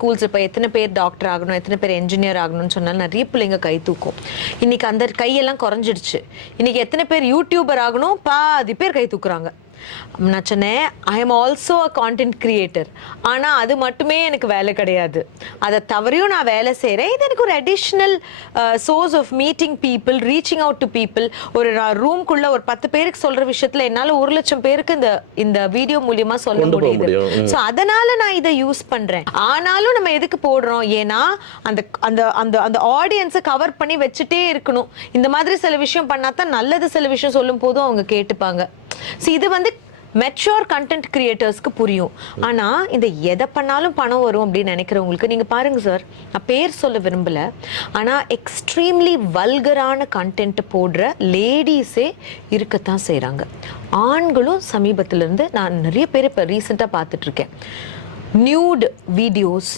Schools இப்போ எத்தனை பேர் டாக்டர் ஆகணும், எத்தனை பேர் என்ஜினியர் ஆகணும்னு சொன்னாலும் நிறைய பிள்ளைங்க கை தூக்கும். இன்னைக்கு அந்த கையெல்லாம் குறைஞ்சிடுச்சு. இன்னைக்கு எத்தனை பேர் யூடியூபர் ஆகணும், பாதி பேர் கை தூக்குறாங்க. நான் சொன்னேன், I am also a content creator. ஆனால் அது மட்டுமே எனக்கு வேலை கிடையாது. அதை தவறையும் நான் வேலை செய்கிறேன். இது எனக்கு ஒரு additional source of meeting people, reaching out to people. ஒரு ரூம்குள்ளே ஒரு 10 பேருக்கு சொல்கிற விஷயத்தில் என்னால் 1,00,000 பேருக்கு இந்த வீடியோ மூலியமாக சொல்ல முடியுது. ஸோ அதனால நான் இதை யூஸ் பண்ணுறேன். ஆனாலும் நம்ம எதுக்கு போடுறோம்? ஏன்னா அந்த அந்த அந்த அந்த ஆடியன்ஸை கவர் பண்ணி வச்சுட்டே இருக்கணும். இந்த மாதிரி சில விஷயம் பண்ணாதான் நல்லது. சில விஷயம் சொல்லும் போதும் அவங்க கேட்டுப்பாங்க. ஸோ இது வந்து மெச்சூர் கண்டென்ட் கிரியேட்டர்ஸ்க்கு புரியும். ஆனால் இந்த எதை பண்ணாலும் பணம் வரும் அப்படின்னு நினைக்கிறவங்களுக்கு நீங்கள் பாருங்கள் சார், நான் பேர் சொல்ல விரும்பலை, ஆனால் எக்ஸ்ட்ரீம்லி வல்கரான கண்டென்ட் போடுற லேடிஸே இருக்கத்தான் செய்கிறாங்க. ஆண்களும் சமீபத்திலேருந்து நான் நிறைய பேர் இப்போ ரீசெண்டாக பார்த்துட்ருக்கேன். Nude videos